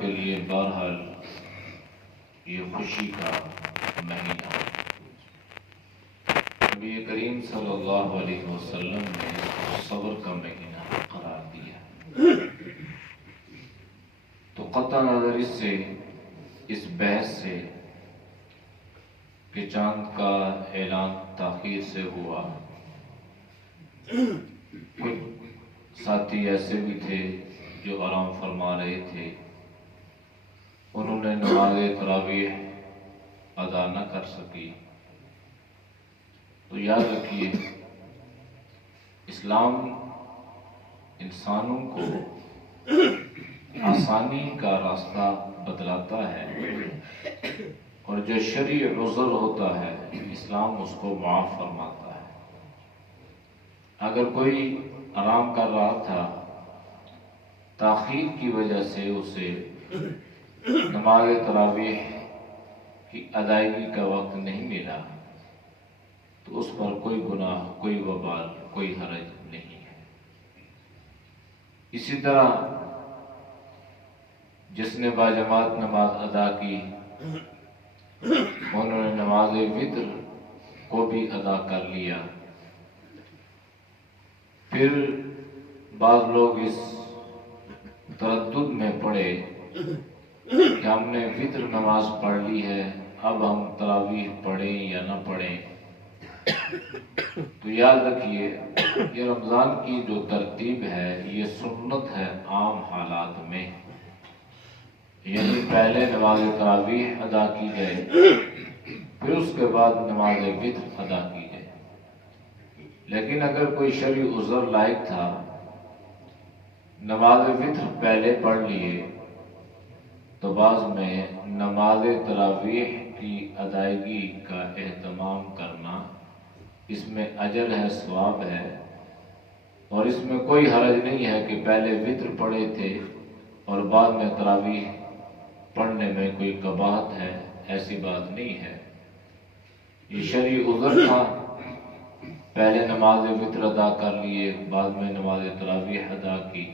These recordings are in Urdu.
کے لیے بہرحال یہ خوشی کا مہینہ، نبی کریم صلی اللہ علیہ وسلم نے صبر کا مہینہ قرار دیا۔ تو قطع نظر اس بحث سے کہ چاند کا اعلان تاخیر سے ہوا، کچھ ساتھی ایسے بھی تھے جو آرام فرما رہے تھے، انہوں نے نماز تراویح ادا نہ کر سکی۔ تو یاد رکھیے، اسلام انسانوں کو آسانی کا راستہ بتلاتا ہے، اور جو شرعی عذر ہوتا ہے اسلام اس کو معاف فرماتا ہے۔ اگر کوئی آرام کر رہا تھا، تاخیر کی وجہ سے اسے نماز تراویح کی ادائیگی کا وقت نہیں ملا، تو اس پر کوئی گناہ، کوئی وبال، کوئی حرج نہیں ہے۔ اسی طرح جس نے باجماعت نماز ادا کی، انہوں نے نماز وتر کو بھی ادا کر لیا۔ پھر بعض لوگ اس تردد میں پڑے کہ ہم نے وتر نماز پڑھ لی ہے، اب ہم تراویح پڑھیں یا نہ پڑھیں۔ تو یاد رکھیے، یہ رمضان کی جو ترتیب ہے یہ سنت ہے عام حالات میں، یعنی پہلے نماز تراویح ادا کی جائے، پھر اس کے بعد نماز وتر ادا کی جائے۔ لیکن اگر کوئی شرعی عذر لائق تھا، نماز وتر پہلے پڑھ لیے، تو بعض میں نماز تراویح کی ادائیگی کا اہتمام کرنا، اس میں اجر ہے، ثواب ہے، اور اس میں کوئی حرج نہیں ہے کہ پہلے وتر پڑھے تھے اور بعد میں تراویح پڑھنے میں کوئی قباحت ہے، ایسی بات نہیں ہے۔ یہ شرعی عذر تھا، پہلے نماز وتر ادا کر لیے، بعد میں نماز تراویح ادا کی،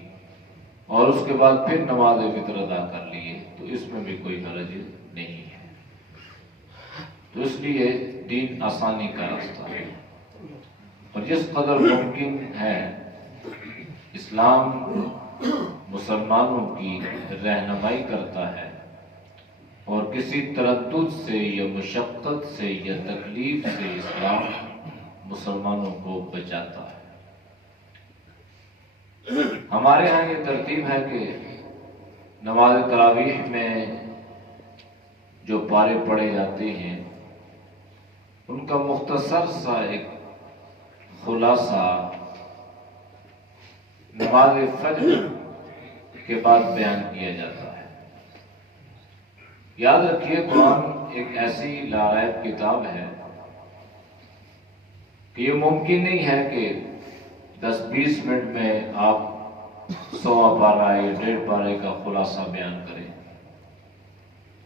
اور اس کے بعد پھر نماز وتر ادا کر لیے، تو اس میں بھی کوئی حرج نہیں ہے۔ تو اس لیے دین آسانی کا راستہ ہے، اور جس قدر ممکن ہے اسلام مسلمانوں کی رہنمائی کرتا ہے، اور کسی تردد سے یا مشقت سے یا تکلیف سے اسلام مسلمانوں کو بچاتا ہے۔ ہمارے ہاں یہ ترتیب ہے کہ نماز تراویح میں جو پارے پڑھے جاتے ہیں ان کا مختصر سا ایک خلاصہ نماز فجر کے بعد بیان کیا جاتا ہے۔ یاد رکھیے، قرآن ایک ایسی لاریب کتاب ہے کہ یہ ممکن نہیں ہے کہ 10-20 منٹ میں آپ 100 پارہ یا 1.5 پارے کا خلاصہ بیان کریں۔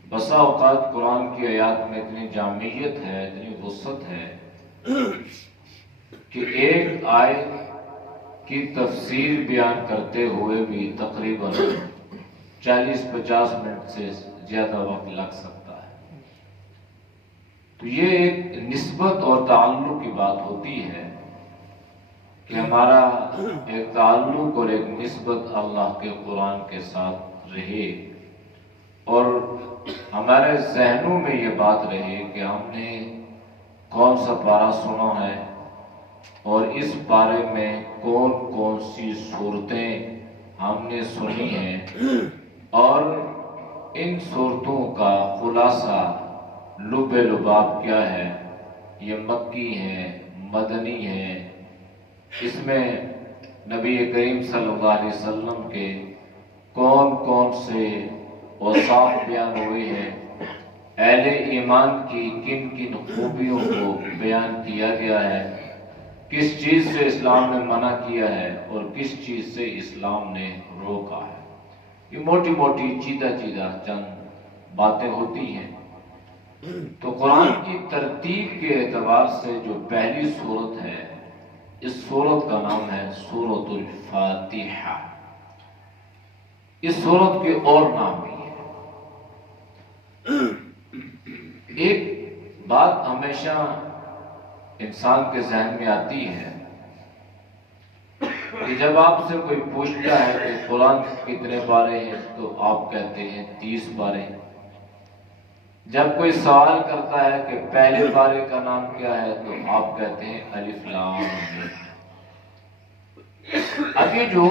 بسا اوقات قرآن کی آیات میں اتنی جامعیت ہے، اتنی وسعت ہے کہ ایک آیت کی تفسیر بیان کرتے ہوئے بھی تقریباً 40-50 منٹ سے زیادہ وقت لگ سکتا ہے۔ تو یہ ایک نسبت اور تعلق کی بات ہوتی ہے کہ ہمارا ایک تعلق اور ایک نسبت اللہ کے قرآن کے ساتھ رہے، اور ہمارے ذہنوں میں یہ بات رہے کہ ہم نے کون سا پارہ سنا ہے، اور اس پارے میں کون کون سی صورتیں ہم نے سنی ہیں، اور ان صورتوں کا خلاصہ لب لباب کیا ہے، یہ مکی ہیں، مدنی ہیں، اس میں نبی کریم صلی اللہ علیہ وسلم کے کون کون سے اوصاف بیان ہوئے ہیں، اہل ایمان کی کن کن خوبیوں کو بیان کیا گیا ہے، کس چیز سے اسلام نے منع کیا ہے اور کس چیز سے اسلام نے روکا ہے۔ یہ موٹی موٹی چیدہ چند باتیں ہوتی ہیں۔ تو قرآن کی ترتیب کے اعتبار سے جو پہلی سورت ہے، اس سورت کا نام ہے سورۃ الفاتحہ۔ اس سورت کے اور نام بھی ہیں، ایک بات ہمیشہ انسان کے ذہن میں آتی ہے کہ جب آپ سے کوئی پوچھتا ہے کہ قرآن کتنے پارے ہیں تو آپ کہتے ہیں 30 پارے. جب کوئی سوال کرتا ہے کہ پہلے پارے کا نام کیا ہے تو آپ کہتے ہیں الف لام میم. اب یہ جو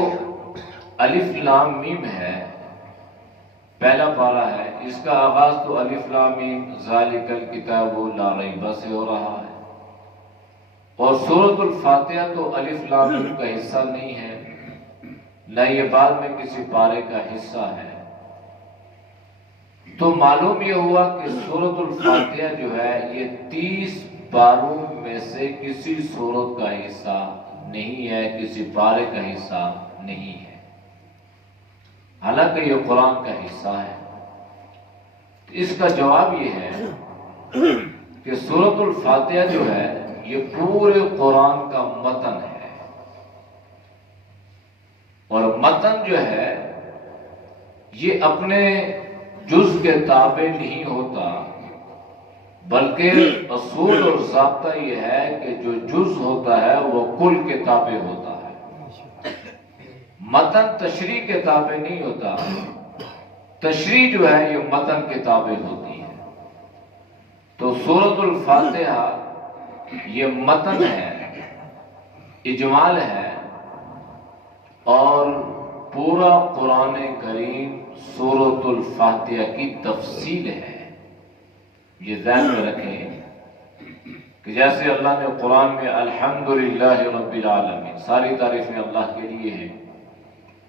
الف لام میم ہے، پہلا پارہ ہے، اس کا آغاز تو الف لام میم ذالک الکتاب لا ریب سے ہو رہا ہے، اور سورۃ الفاتحہ تو الف لام میم کا حصہ نہیں ہے، نہ یہ بعد میں کسی پارے کا حصہ ہے. تو معلوم یہ ہوا کہ سورۃ الفاتحہ جو ہے یہ 30 پاروں میں سے کسی سورت کا حصہ نہیں ہے، کسی پارے کا حصہ نہیں ہے، حالانکہ یہ قرآن کا حصہ ہے. اس کا جواب یہ ہے کہ سورۃ الفاتحہ جو ہے یہ پورے قرآن کا متن ہے، اور متن جو ہے یہ اپنے جز کے تابع نہیں ہوتا، بلکہ اصول اور ضابطہ یہ ہے کہ جو جز ہوتا ہے وہ کل کے تابع ہوتا ہے. متن تشریح کے تابع نہیں ہوتا، تشریح جو ہے یہ متن کے تابع ہوتی ہے. تو سورۃ الفاتحہ یہ متن ہے، اجمال ہے، اور پورا قرآن کریم سورۃ الفاتحہ کی تفصیل ہے. یہ ذہن میں رکھیں کہ جیسے اللہ نے قرآن میں الحمدللہ رب العالمین، ساری تعریفیں اللہ کے لیے ہیں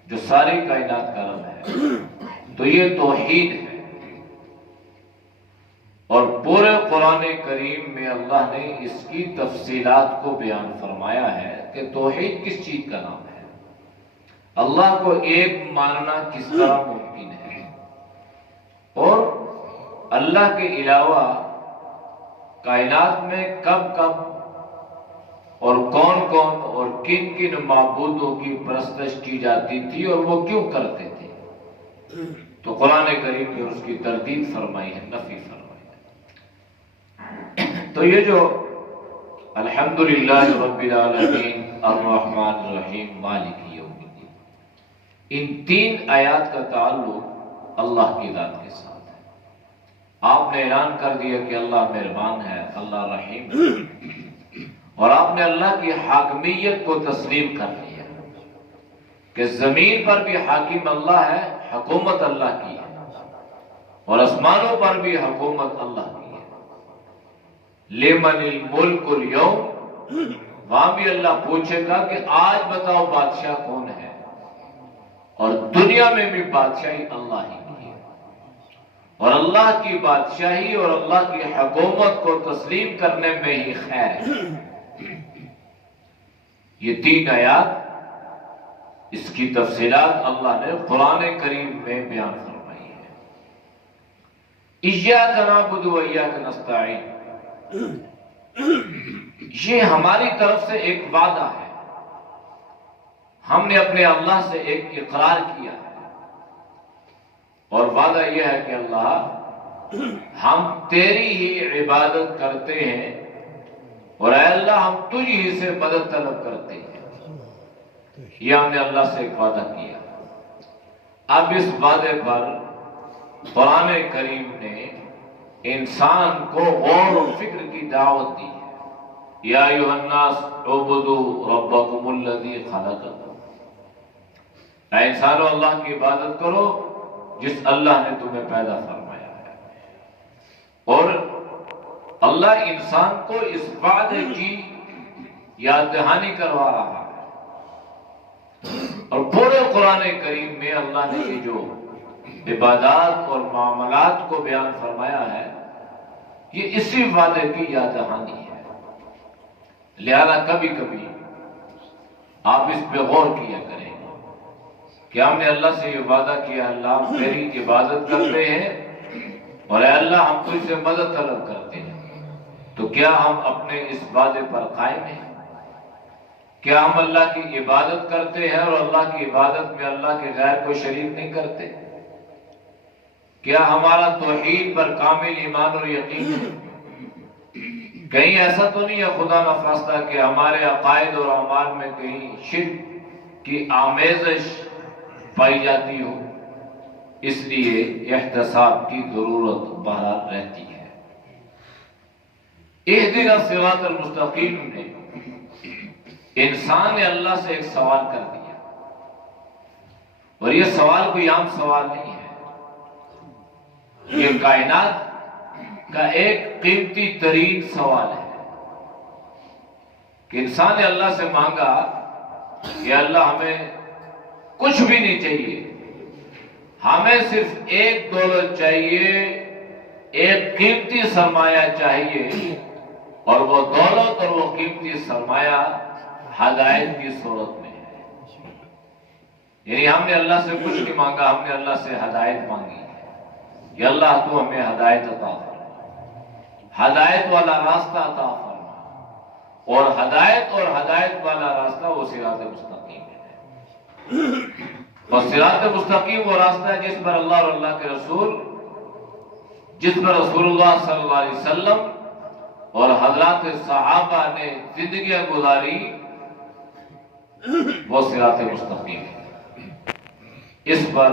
جو ساری کائنات کا رب ہے، تو یہ توحید ہے. اور پورے قرآن کریم میں اللہ نے اس کی تفصیلات کو بیان فرمایا ہے کہ توحید کس چیز کا نام ہے، اللہ کو ایک ماننا کس طرح ممکن ہے، اور اللہ کے علاوہ کائنات میں کب کب اور کون کون اور کن کن معبودوں کی پرستش کی جاتی تھی اور وہ کیوں کرتے تھے. تو قرآن کریم نے اس کی تردید فرمائی ہے، نفی فرمائی ہے. تو یہ جو الحمدللہ رب العالمین الرحمن الرحیم مالک یوم الدین، ان 3 آیات کا تعلق اللہ کی ذات کے ساتھ ہے. آپ نے اعلان کر دیا کہ اللہ مہربان ہے، اللہ رحیم ہے، اور آپ نے اللہ کی حاکمیت کو تسلیم کر لیا کہ زمین پر بھی حاکم اللہ ہے، حکومت اللہ کی ہے، اور آسمانوں پر بھی حکومت اللہ کی ہے. لمن الملک اليوم، وہاں بھی اللہ پوچھے گا کہ آج بتاؤ بادشاہ کون ہے، اور دنیا میں بھی بادشاہی اللہ ہی کی ہے. اور اللہ کی بادشاہی اور اللہ کی حکومت کو تسلیم کرنے میں ہی خیر ہے. یہ 3 آیات، اس کی تفصیلات اللہ نے قرآن کریم میں بیان فرمائی ہے. ایاک نعبد و ایاک نستعین، یہ ہماری طرف سے ایک وعدہ ہے، ہم نے اپنے اللہ سے ایک اقرار کیا ہے، اور وعدہ یہ ہے کہ اللہ ہم تیری ہی عبادت کرتے ہیں، اور اے اللہ ہم تجھ ہی سے مدد طلب کرتے ہیں. یہ ہم نے اللہ سے ایک وعدہ کیا. اب اس وعدے پر قرآن کریم نے انسان کو غور و فکر کی دعوت دی ہے. یا ایھا الناس اعبدوا ربکم الذی خلقکم، اے انسانو اللہ کی عبادت کرو جس اللہ نے تمہیں پیدا فرمایا ہے. اور اللہ انسان کو اس وعدے کی یاد دہانی کروا رہا ہے. اور پورے قرآن کریم میں اللہ نے یہ جو عبادات اور معاملات کو بیان فرمایا ہے یہ اسی وعدے کی یاد دہانی ہے. لہذا کبھی کبھی آپ اس پہ غور کیا کریں کہ ہم نے اللہ سے یہ وعدہ کیا، اللہ ہم تیری عبادت کرتے ہیں اور اے اللہ ہم تجھ سے مدد طلب کرتے ہیں، تو کیا ہم اپنے اس وعدے پر قائم ہیں؟ کیا ہم اللہ کی عبادت کرتے ہیں اور اللہ کی عبادت میں اللہ کے غیر کو شریک نہیں کرتے؟ کیا ہمارا توحید پر کامل ایمان اور یقین ہے؟ کہیں ایسا تو نہیں ہے خدا نخواستہ کہ ہمارے عقائد اور اعمال میں کہیں شرک کی آمیزش پائی جاتی ہو؟ اس لیے احتساب کی ضرورت بہرحال رہتی ہے۔ اہدنا الصراط المستقیم نے انسان نے اللہ سے ایک سوال کر دیا، اور یہ سوال کوئی عام سوال نہیں ہے، یہ کائنات کا ایک قیمتی ترین سوال ہے کہ انسان نے اللہ سے مانگا کہ اللہ ہمیں کچھ بھی نہیں چاہیے، ہمیں صرف ایک دولت چاہیے، ایک قیمتی سرمایہ چاہیے، اور وہ دولت اور وہ قیمتی سرمایہ ہدایت کی صورت میں ہے۔ یعنی ہم نے اللہ سے کچھ نہیں مانگا، ہم نے اللہ سے ہدایت مانگی ہے کہ اللہ تو ہمیں ہدایت عطا فرما، ہدایت والا راستہ عطا فرما، اور ہدایت والا راستہ وہ صراط مستقیم ہے۔ اور صراط مستقیم وہ راستہ ہے جس پر اللہ اور اللہ کے رسول، جس پر رسول اللہ صلی اللہ علیہ وسلم اور حضرات صحابہ نے زندگیاں گزاری، وہ صراط مستقیم ہے۔ اس پر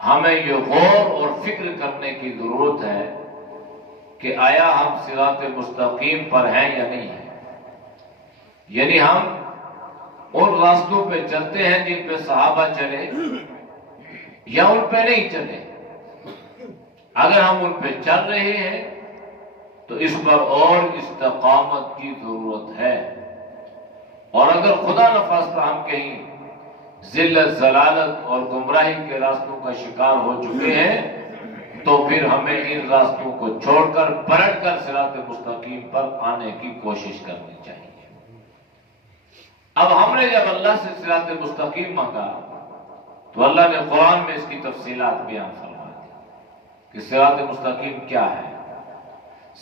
ہمیں یہ غور اور فکر کرنے کی ضرورت ہے کہ آیا ہم صراط مستقیم پر ہیں یا نہیں ہیں؟ یعنی ہم ان راستوں پہ چلتے ہیں جن پہ صحابہ چلے، یا ان پہ نہیں چلے؟ اگر ہم ان پہ چل رہے ہیں تو اس پر اور استقامت کی ضرورت ہے، اور اگر خدا نخواستہ ہم کہیں ذلت، ضلالت اور گمراہی کے راستوں کا شکار ہو چکے ہیں تو پھر ہمیں ان راستوں کو چھوڑ کر پلٹ کر صراط مستقیم پر آنے کی کوشش کرنی چاہیے۔ اب ہم نے جب اللہ سے صراط مستقیم مانگا تو اللہ نے قرآن میں اس کی تفصیلات بیان فرما دی کہ صراط مستقیم کیا ہے،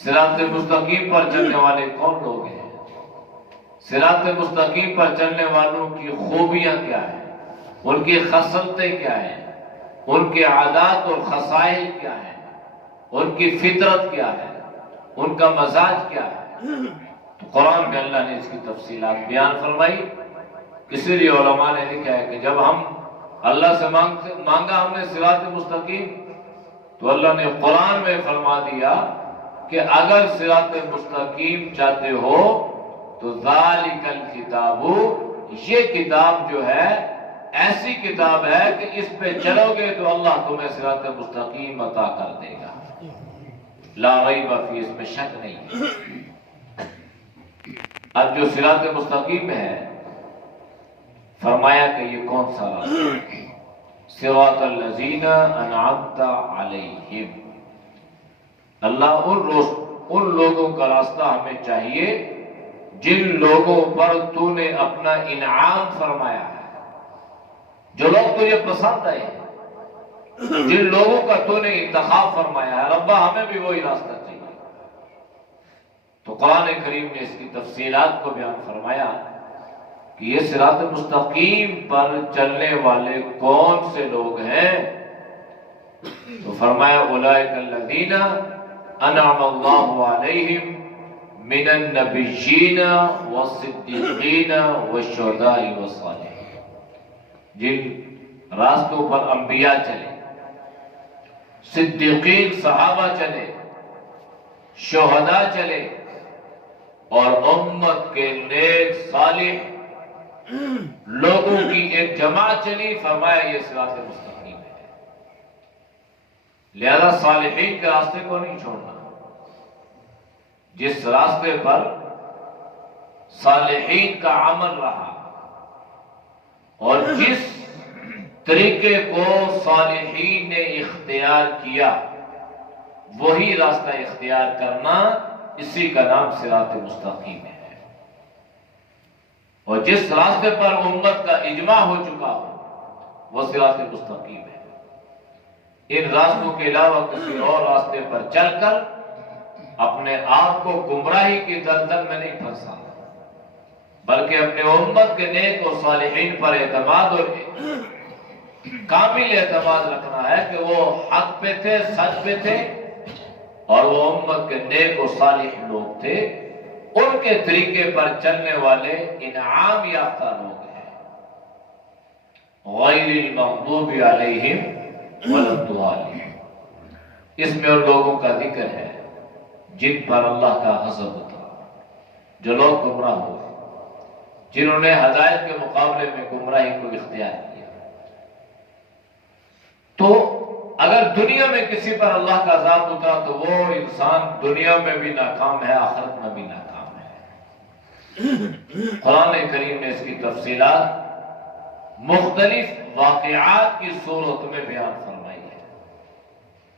صراط مستقیم پر چلنے والے کون لوگ ہیں، صراط مستقیم پر چلنے والوں کی خوبیاں کیا ہیں، ان کی خصلتیں کیا ہیں، ان کے عادات اور خصائل کیا ہیں، ان کی فطرت کیا ہے، ان کا مزاج کیا ہے۔ تو قرآن میں اللہ نے اس کی تفصیلات بیان فرمائی۔ اسی لیے علماء نے لکھا ہے کہ جب ہم اللہ سے مانگا ہم نے صراط مستقیم، تو اللہ نے قرآن میں فرما دیا کہ اگر صراط مستقیم چاہتے ہو تو ذالک الکتاب، یہ کتاب جو ہے ایسی کتاب ہے کہ اس پہ چلو گے تو اللہ تمہیں صراط مستقیم عطا کر دے گا، لا ریب فیہ، اس میں شک نہیں ہے۔ اب جو صراط مستقیم ہے، فرمایا کہ یہ کون سا راستہ ہے؟ صراط الذین انعمت علیہم، اللہ ان لوگوں کا راستہ ہمیں چاہیے جن لوگوں پر تو نے اپنا انعام فرمایا ہے، جو لوگ تجھے پسند آئے ہیں، جن لوگوں کا تو نے انتخاب فرمایا ہے۔ ربا ہمیں بھی وہی راستہ چاہیے۔ تو قرآن کریم نے اس کی تفصیلات کو بیان فرمایا کہ یہ صراط مستقیم پر چلنے والے کون سے لوگ ہیں؟ تو فرمایا اولئک الذین انعم اللہ علیہم من النبیین والصدیقین والشہداء والصالحین، جن راستوں پر انبیاء چلے، صدیقین صحابہ چلے، شہداء چلے، اور امت کے نیک صالح لوگوں کی ایک جماعت چلی، فرمایا یہ صراط مستقیم ہے۔ لہذا صالحین کے راستے کو نہیں چھوڑنا۔ جس راستے پر صالحین کا عمل رہا اور جس طریقے کو صالحین نے اختیار کیا، وہی راستہ اختیار کرنا، اسی کا نام صراط مستقیم ہے۔ اور جس راستے پر امت کا اجماع ہو چکا ہو، وہ صراط مستقیم ہے۔ ان راستوں کے علاوہ کسی اور راستے پر چل کر اپنے آپ کو گمراہی کی دلدل میں نہیں پھنسانا، بلکہ اپنے امت کے نیک اور صالحین پر اعتماد اور کامل اعتماد رکھنا ہے کہ وہ حق پہ تھے، سچ پہ تھے، اور وہ امت کے نیک و صالح لوگ تھے، ان کے طریقے پر چلنے والے انعام یافتہ لوگ ہیں، غیر المغضوب علیہم ولا الضالین۔ اس میں ان لوگوں کا ذکر ہے جن پر اللہ کا غضب اترا، جو لوگ گمراہ ہوئے، جنہوں نے ہدایت کے مقابلے میں گمراہی کو اختیار کیا۔ تو اگر دنیا میں کسی پر اللہ کا عذاب اترا تو وہ انسان دنیا میں بھی ناکام ہے، آخرت میں بھی ناکام ہے۔ قرآن کریم نے اس کی تفصیلات مختلف واقعات کی صورت میں بیان فرمائی ہے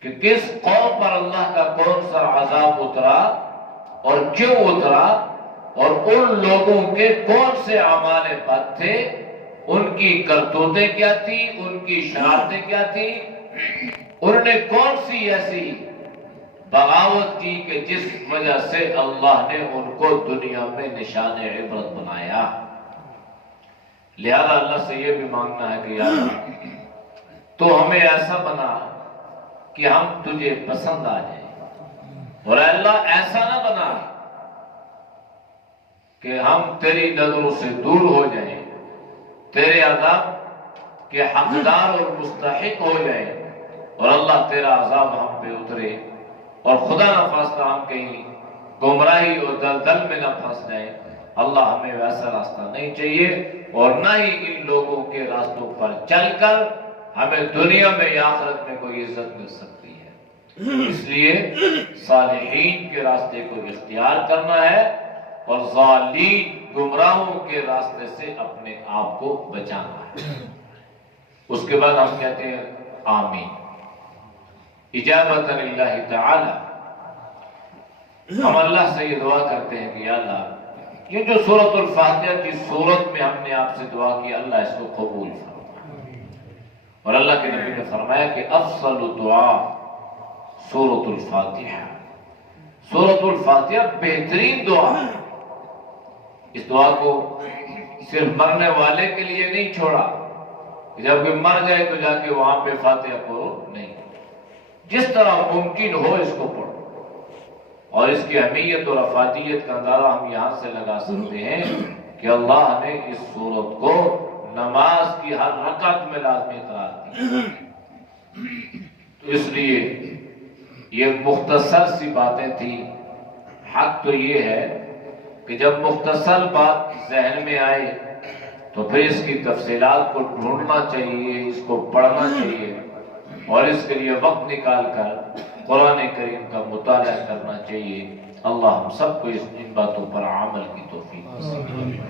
کہ کس قوم پر اللہ کا کون سا عذاب اترا اور کیوں اترا، اور ان لوگوں کے کون سے اعمال بد تھے، ان کی کرتوتیں کیا تھی، ان کی شرارتیں کیا تھی، انہوں نے کون سی ایسی بغاوت کی کہ جس وجہ سے اللہ نے ان کو دنیا میں نشان عبرت بنایا۔ لہذا اللہ سے یہ بھی مانگنا ہے کہ یا اللہ تو ہمیں ایسا بنا کہ ہم تجھے پسند آ جائیں، اور اے اللہ ایسا نہ بنا کہ ہم تیری نظروں سے دور ہو جائیں، تیرے عذاب کے حقدار اور مستحق ہو جائیں، اور اللہ تیرا عذاب ہم پہ اترے، اور خدا نہ خواستہ ہم کہیں گمراہی اور دلدل میں نہ پھنس جائیں۔ اللہ ہمیں ویسا راستہ نہیں چاہیے، اور نہ ہی ان لوگوں کے راستوں پر چل کر ہمیں دنیا میں یا آخرت میں کوئی عزت مل سکتی ہے۔ اس لیے صالحین کے راستے کو اختیار کرنا ہے، اور ضالین گمراہوں کے راستے سے اپنے آپ کو بچانا ہے۔ اس کے بعد ہم کہتے ہیں آمین، اجابت للہ تعالی۔ ہم اللہ سے یہ دعا کرتے ہیں کہ یا اللہ یہ جو سورۃ الفاتحہ کی صورت میں ہم نے آپ سے دعا کی، اللہ اس کو قبول فرمائے۔ اور اللہ کے نبی نے فرمایا کہ افضل دعا سورۃ الفاتحہ، سورۃ الفاتحہ بہترین دعا ہے۔ اس دعا کو صرف مرنے والے کے لیے نہیں چھوڑا کہ جب کوئی مر جائے تو جا کے وہاں پہ فاتحہ پڑھو، نہیں، جس طرح ممکن ہو اس کو پڑھو۔ اور اس کی اہمیت اور افادیت کا اندازہ ہم یہاں سے لگا سکتے ہیں کہ اللہ نے اس سورت کو نماز کی ہر رکعت میں لازمی قرار دیا۔ تو اس لیے یہ مختصر سی باتیں تھیں۔ حق تو یہ ہے کہ جب مختصر بات ذہن میں آئے تو پھر اس کی تفصیلات کو ڈھونڈنا چاہیے، اس کو پڑھنا چاہیے، اور اس کے لیے وقت نکال کر قرآن کریم کا مطالعہ کرنا چاہیے۔ اللہ ہم سب کو ان باتوں پر عمل کی توفیق نصیب فرمائے۔